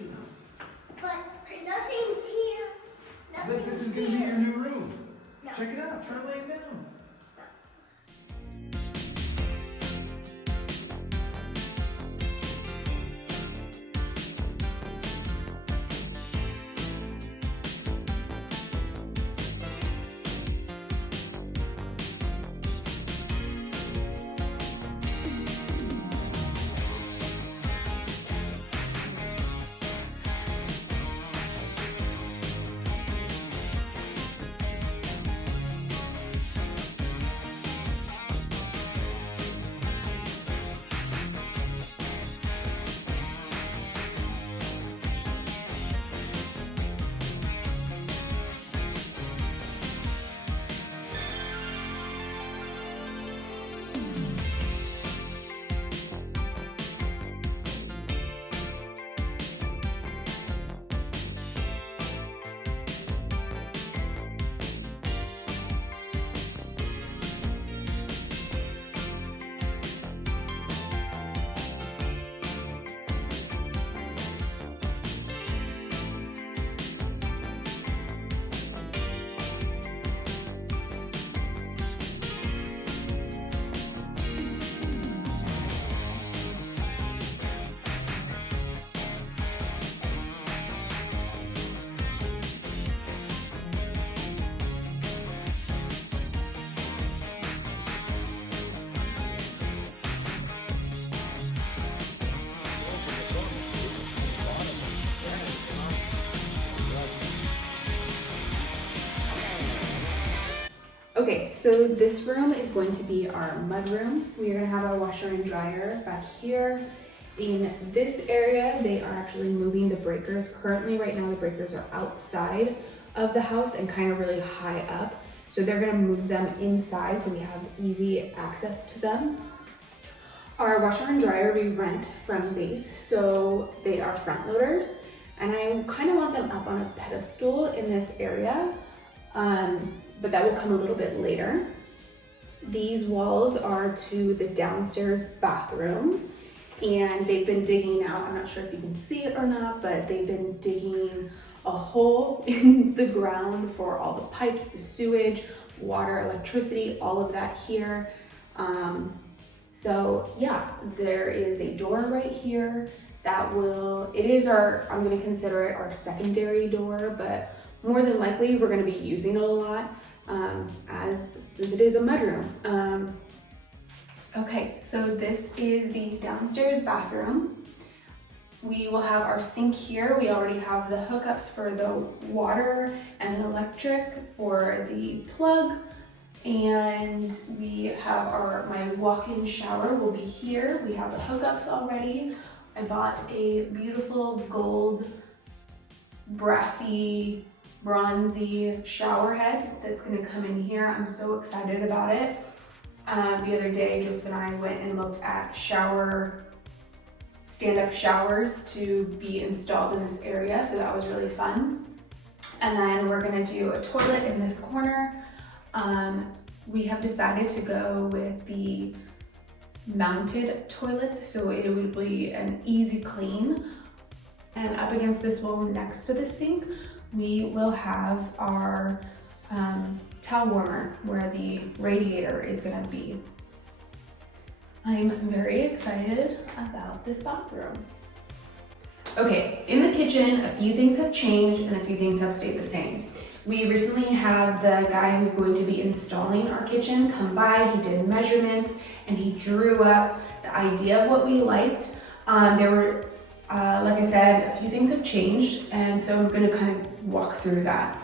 kitchen. But nothing's here. But this is going to be your new room. No. Check it out. Try laying down. Okay, so this room is going to be our mud room. We are gonna have our washer and dryer back here. In this area, they are actually moving the breakers. Currently, right now, the breakers are outside of the house and kind of really high up. So they're gonna move them inside so we have easy access to them. Our washer and dryer we rent from base, so they are front loaders. And I kind of want them up on a pedestal in this area. But that will come a little bit later. These walls are to the downstairs bathroom, and they've been digging out, I'm not sure if you can see it or not, but they've been digging a hole in the ground for all the pipes, the sewage, water, electricity, all of that here. So yeah, there is a door right here that it is I'm gonna consider it our secondary door, but more than likely we're gonna be using it a lot since it is a mudroom. Okay, so this is the downstairs bathroom. We will have our sink here. We already have the hookups for the water and the electric for the plug. And we have my walk-in shower will be here. We have the hookups already. I bought a beautiful gold, brassy, bronzy shower head that's gonna come in here. I'm so excited about it. The other day, Joseph and I went and looked at stand-up showers to be installed in this area, so that was really fun. And then we're gonna do a toilet in this corner. We have decided to go with the mounted toilets, so it would be an easy clean. And up against this wall next to the sink, we will have our towel warmer where the radiator is gonna be. I'm very excited about this bathroom. Okay, in the kitchen, a few things have changed and a few things have stayed the same. We recently had the guy who's going to be installing our kitchen come by. He did measurements and he drew up the idea of what we liked. There were, like I said, a few things have changed, and so I'm gonna kind of walk through that.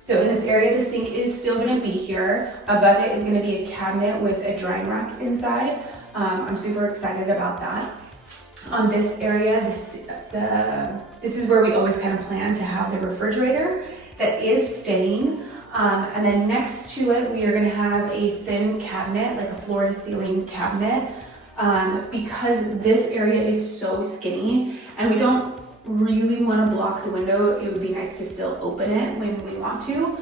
So in this area, the sink is still gonna be here. Above it is gonna be a cabinet with a drying rack inside. I'm super excited about that. On this area, this is where we always kind of plan to have the refrigerator that is staying. And then next to it, we are gonna have a thin cabinet, like a floor to ceiling cabinet, because this area is so skinny and we don't really wanna block the window. It would be nice to still open it when we want to.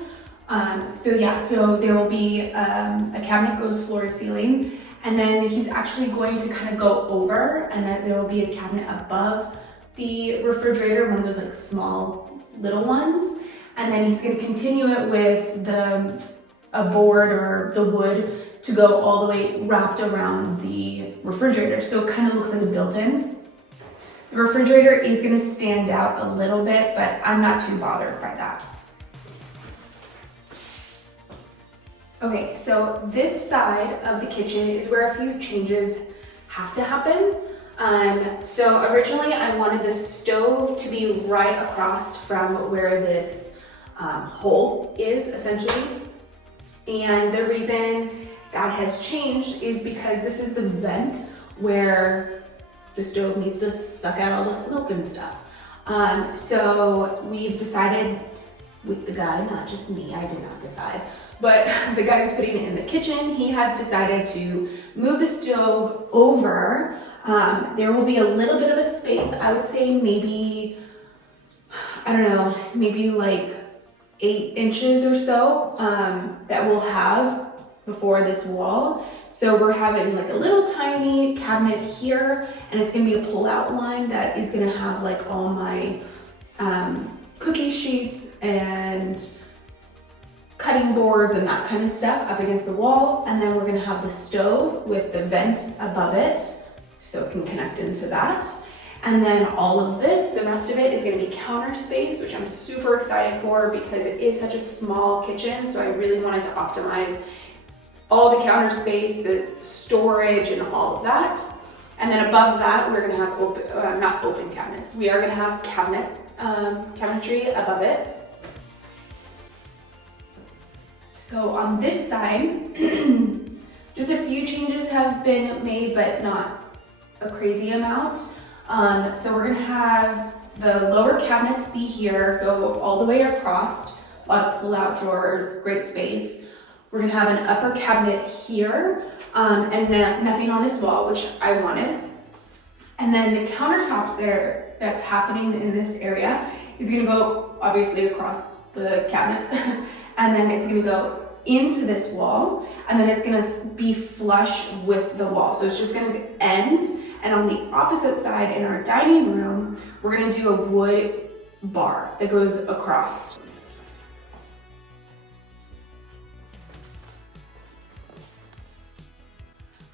So there will be a cabinet goes floor to ceiling, and then he's actually going to kind of go over, and then there will be a cabinet above the refrigerator, one of those like small little ones, and then he's gonna continue it with a board or the wood to go all the way wrapped around the refrigerator. So it kind of looks like a built-in. The refrigerator is gonna stand out a little bit, but I'm not too bothered by that. Okay, so this side of the kitchen is where a few changes have to happen. So originally I wanted the stove to be right across from where this hole is essentially. And the reason that has changed is because this is the vent where the stove needs to suck out all the smoke and stuff. So we've decided with the guy, not just me, I did not decide, but the guy who's putting it in the kitchen, he has decided to move the stove over. There will be a little bit of a space, I would say maybe, I don't know, maybe like 8 inches or so that we'll have before this wall. So we're having like a little tiny cabinet here, and it's gonna be a pull-out line that is gonna have like all my cookie sheets and cutting boards and that kind of stuff up against the wall. And then we're gonna have the stove with the vent above it so it can connect into that. And then all of this, the rest of it is gonna be counter space, which I'm super excited for because it is such a small kitchen. So I really wanted to optimize all the counter space, the storage and all of that. And then above that, we're gonna have not open cabinets. We are gonna have cabinetry above it. So on this side, just a few changes have been made, but not a crazy amount. So we're gonna have the lower cabinets be here, go all the way across, a lot of pull-out drawers, great space. We're gonna have an upper cabinet here, and nothing on this wall, which I wanted. And then the countertops there that's happening in this area is gonna go obviously across the cabinets, and then it's gonna go into this wall, and then it's gonna be flush with the wall. So it's just gonna end, and on the opposite side in our dining room, we're gonna do a wood bar that goes across.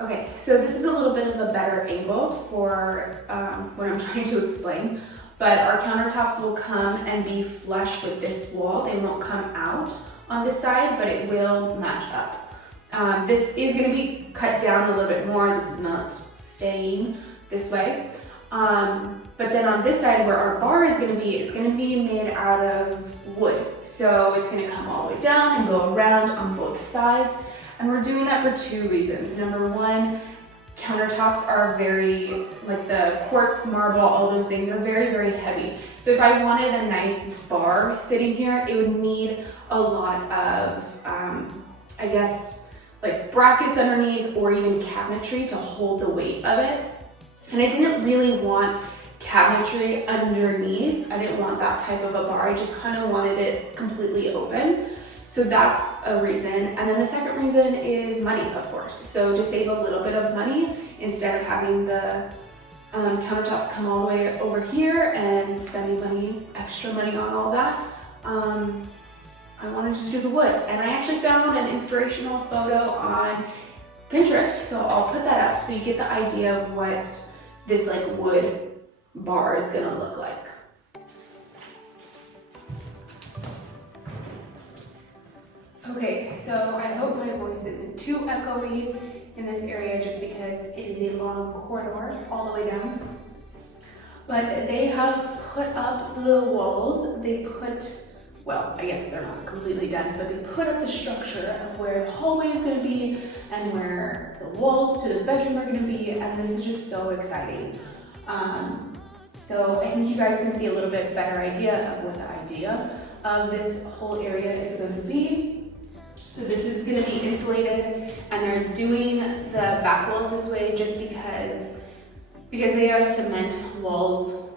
Okay, so this is a little bit of a better angle for what I'm trying to explain, but our countertops will come and be flush with this wall. They won't come out on this side, but it will match up. This is gonna be cut down a little bit more. This is not staying this way. But then on this side where our bar is gonna be, it's gonna be made out of wood. So it's gonna come all the way down and go around on both sides. And we're doing that for 2 reasons. Number one, countertops are very, like the quartz, marble, all those things are very, very heavy. So if I wanted a nice bar sitting here, it would need a lot of, I guess, like brackets underneath or even cabinetry to hold the weight of it. And I didn't really want cabinetry underneath. I didn't want that type of a bar. I just kind of wanted it completely open. So that's a reason. And then the second reason is money, of course. So to save a little bit of money, instead of having the countertops come all the way over here and spending money, extra money on all that, I wanted to do the wood. And I actually found an inspirational photo on Pinterest, so I'll put that up so you get the idea of what this like wood bar is gonna look like. Okay, so I hope my voice isn't too echoey in this area just because it is a long corridor all the way down. But they have put up the walls. They put, well, I guess they're not completely done, but they put up the structure of where the hallway is gonna be and where the walls to the bedroom are gonna be, and this is just so exciting. So I think you guys can see a little bit better idea of what the idea of this whole area is going to be. So this is going to be insulated, and they're doing the back walls this way just because they are cement walls,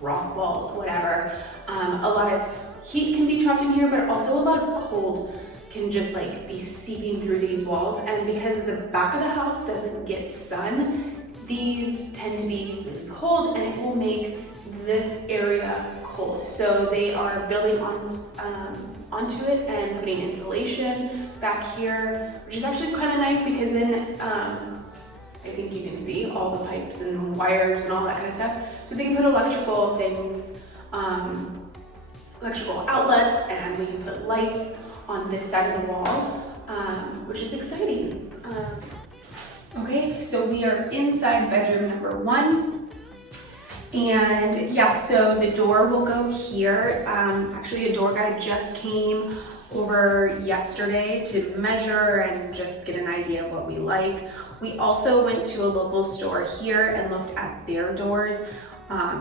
rock walls, whatever. A lot of heat can be trapped in here, but also a lot of cold can just like be seeping through these walls. And because the back of the house doesn't get sun, these tend to be really cold and it will make this area cold. So they are building onto it and putting insulation back here, which is actually kind of nice because then I think you can see all the pipes and wires and all that kind of stuff. So they can put electrical things, electrical outlets, and we can put lights on this side of the wall, which is exciting. Okay, so we are inside bedroom number 1. And yeah, so the door will go here. Actually, a door guy just came over yesterday to measure and just get an idea of what we like. We also went to a local store here and looked at their doors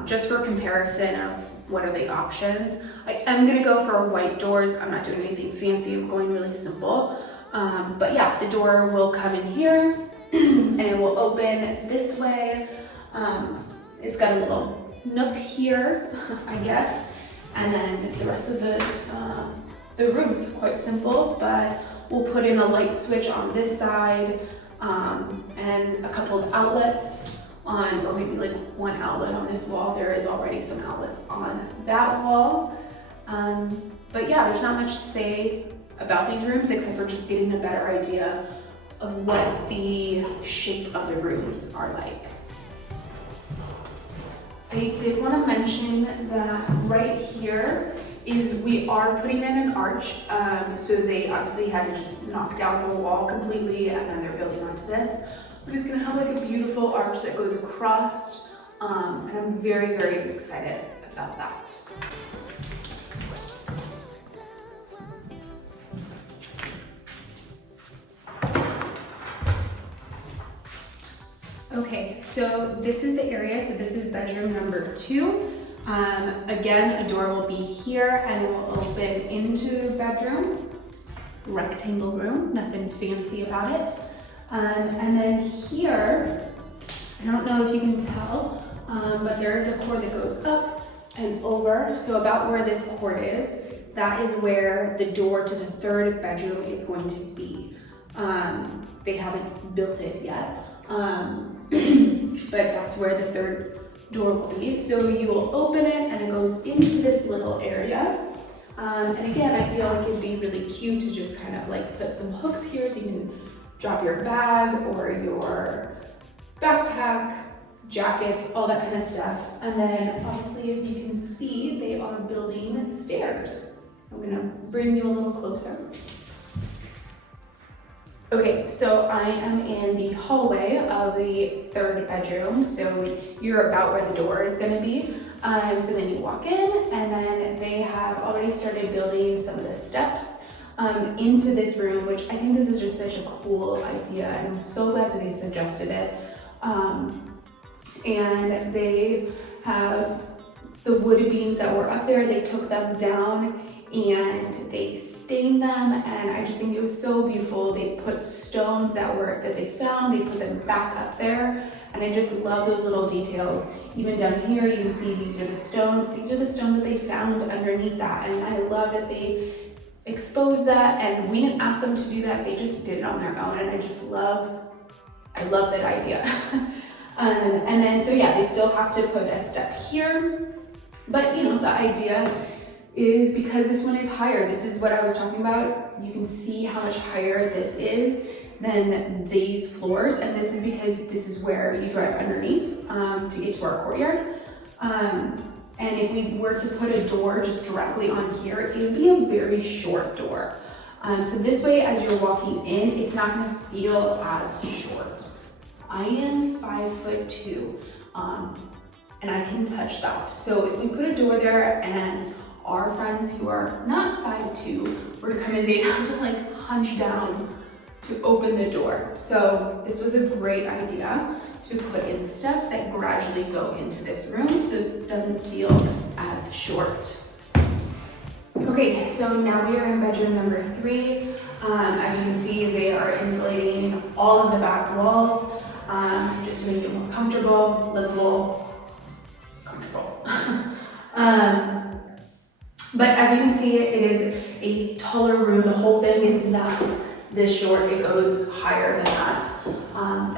just for comparison of what are the options. I'm gonna go for white doors. I'm not doing anything fancy, I'm going really simple. But yeah, the door will come in here and it will open this way. It's got a little nook here, I guess. And then the rest of the room, it's quite simple, but we'll put in a light switch on this side and a couple of outlets on, or maybe like one outlet on this wall. There is already some outlets on that wall. But yeah, there's not much to say about these rooms except for just getting a better idea of what the shape of the rooms are like. I did want to mention that right here is we are putting in an arch. So they obviously had to just knock down the wall completely and then they're building onto this. But it's gonna have like a beautiful arch that goes across. And I'm very, very excited about that. Okay, so this is the area. So this is bedroom number 2. Again, a door will be here and it will open into the bedroom. Rectangle room, nothing fancy about it. And then here, I don't know if you can tell, but there is a cord that goes up and over. So about where this cord is, that is where the door to the 3rd bedroom is going to be. They haven't built it yet. But that's where the 3rd door will be. So you will open it and it goes into this little area. And again, I feel like it'd be really cute to just kind of like put some hooks here so you can drop your bag or your backpack, jackets, all that kind of stuff. And then obviously, as you can see, they are building stairs. I'm gonna bring you a little closer. Okay, so I am in the hallway of the 3rd bedroom. So you're about where the door is gonna be. So then you walk in and then they have already started building some of the steps into this room, which I think this is just such a cool idea. And I'm so glad that they suggested it. And they have the wood beams that were up there, they took them down and they stained them, and I just think it was so beautiful. They put stones that they found, they put them back up there, and I just love those little details. Even down here, you can see these are the stones. These are the stones that they found underneath that, and I love that they exposed that, and we didn't ask them to do that. They just did it on their own, and I love that idea. And then, so yeah, they still have to put a step here, but you know, the idea is because this one is higher. This is what I was talking about. You can see how much higher this is than these floors, and this is because this is where you drive underneath to get to our courtyard. And if we were to put a door just directly on here, it would be a very short door. So this way, as you're walking in, it's not gonna feel as short. I am 5'2", and I can touch that. So if we put a door there and our friends who are not 5'2" were to come in, they'd have to like hunch down to open the door. So this was a great idea to put in steps that gradually go into this room so it doesn't feel as short. Okay, so now we are in bedroom number 3. As you can see, they are insulating all of the back walls just to make it more comfortable, livable, comfortable. But as you can see, it is a taller room. The whole thing is not this short, it goes higher than that.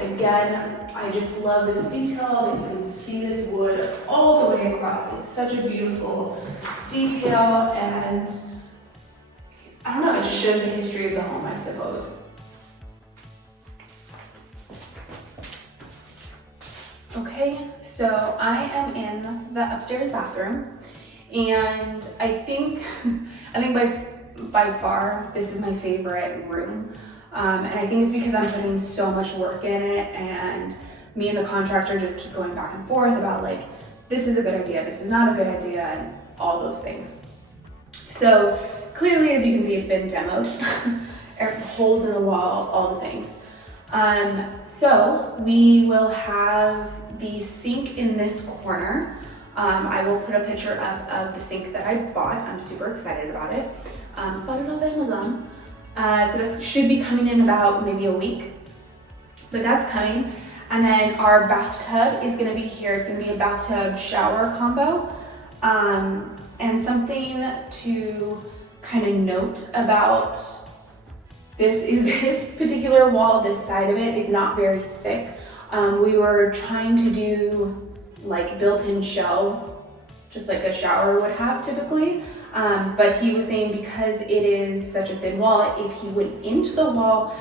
Again, I just love this detail that you can see this wood all the way across. It's such a beautiful detail, and I don't know, it just shows the history of the home, I suppose. Okay, so I am in the upstairs bathroom, and I think by far this is my favorite room. And I think it's because I'm putting so much work in it, and me and the contractor just keep going back and forth about like, this is a good idea, this is not a good idea, and all those things. So clearly, as you can see, it's been demoed. Holes in the wall, all the things. So we will have the sink in this corner. I will put a picture up of the sink that I bought. I'm super excited about it. Bought it off Amazon. So that should be coming in about maybe a week, but that's coming. And then our bathtub is gonna be here. It's gonna be a bathtub shower combo. And something to kind of note about this is this particular wall, this side of it is not very thick. We were trying to do like built-in shelves, just like a shower would have typically. But he was saying because it is such a thin wall, if he went into the wall,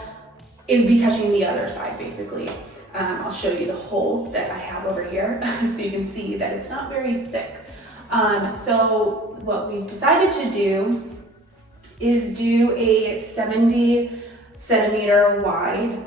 it would be touching the other side basically. I'll show you the hole that I have over here so you can see that it's not very thick. So what we've decided to do is do a 70 centimeter wide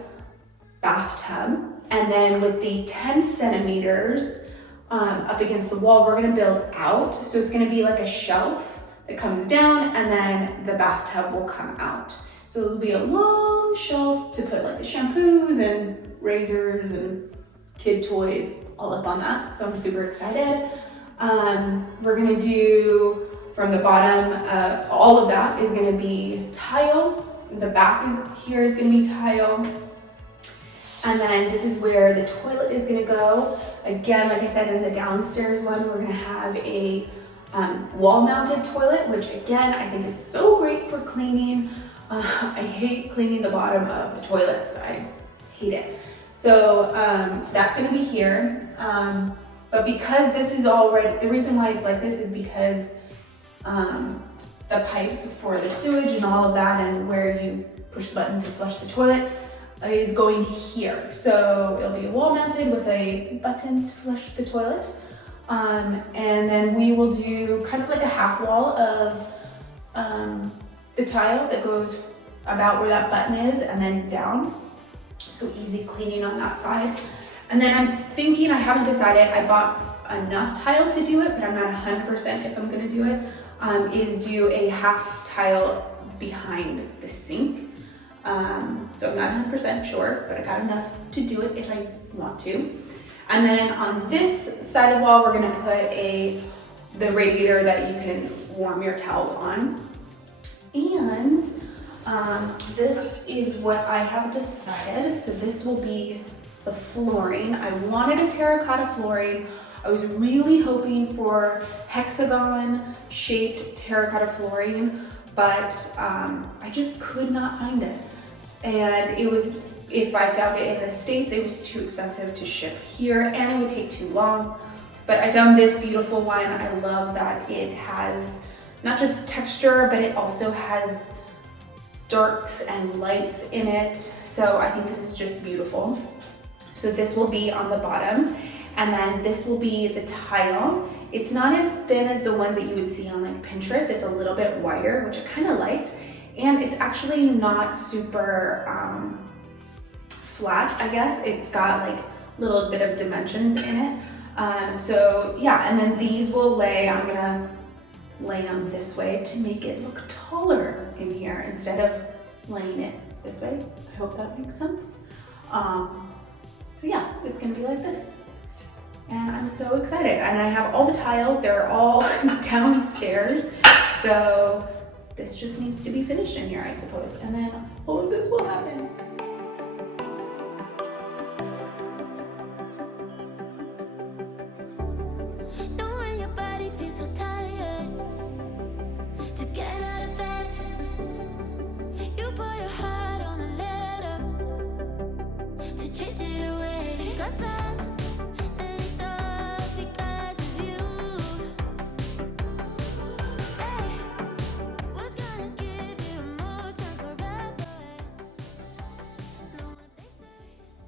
bathtub. And then with the 10 centimeters up against the wall, we're gonna build out. So it's gonna be like a shelf that comes down, and then the bathtub will come out. So it'll be a long shelf to put like the shampoos and razors and kid toys all up on that. So I'm super excited. We're gonna do from the bottom, all of that is gonna be tile. The back here is gonna be tile. And then this is where the toilet is gonna go. Again, like I said, in the downstairs one, we're gonna have a wall-mounted toilet, which again, I think is so great for cleaning. I hate cleaning the bottom of the toilets. I hate it. So that's gonna be here. But because this is already, the reason why it's like this is because the pipes for the sewage and all of that, and where you push the button to flush the toilet, is going here. So it'll be wall mounted with a button to flush the toilet. And then we will do kind of like a half wall of the tile that goes about where that button is and then down. So easy cleaning on that side. And then I'm thinking, I haven't decided, I bought enough tile to do it, but I'm not 100% if I'm gonna do it, is do a half tile behind the sink. So I'm not 100% sure, but I got enough to do it if I want to. And then on this side of the wall, we're gonna put the radiator that you can warm your towels on. And this is what I have decided. So this will be the flooring. I wanted a terracotta flooring. I was really hoping for hexagon shaped terracotta flooring, but I just could not find it. And it was, if I found it in the States, it was too expensive to ship here and it would take too long. But I found this beautiful one. I love that it has not just texture, but it also has darks and lights in it. So I think this is just beautiful. So this will be on the bottom, and then this will be the tile. It's not as thin as the ones that you would see on like Pinterest. It's a little bit wider, which I kind of liked. And it's actually not super flat, I guess. It's got like a little bit of dimensions in it. So yeah, and then these will lay, I'm gonna lay them this way to make it look taller in here instead of laying it this way. I hope that makes sense. So yeah, it's gonna be like this. And I'm so excited. And I have all the tile, they're all downstairs. So this just needs to be finished in here, I suppose. And then all of this will happen.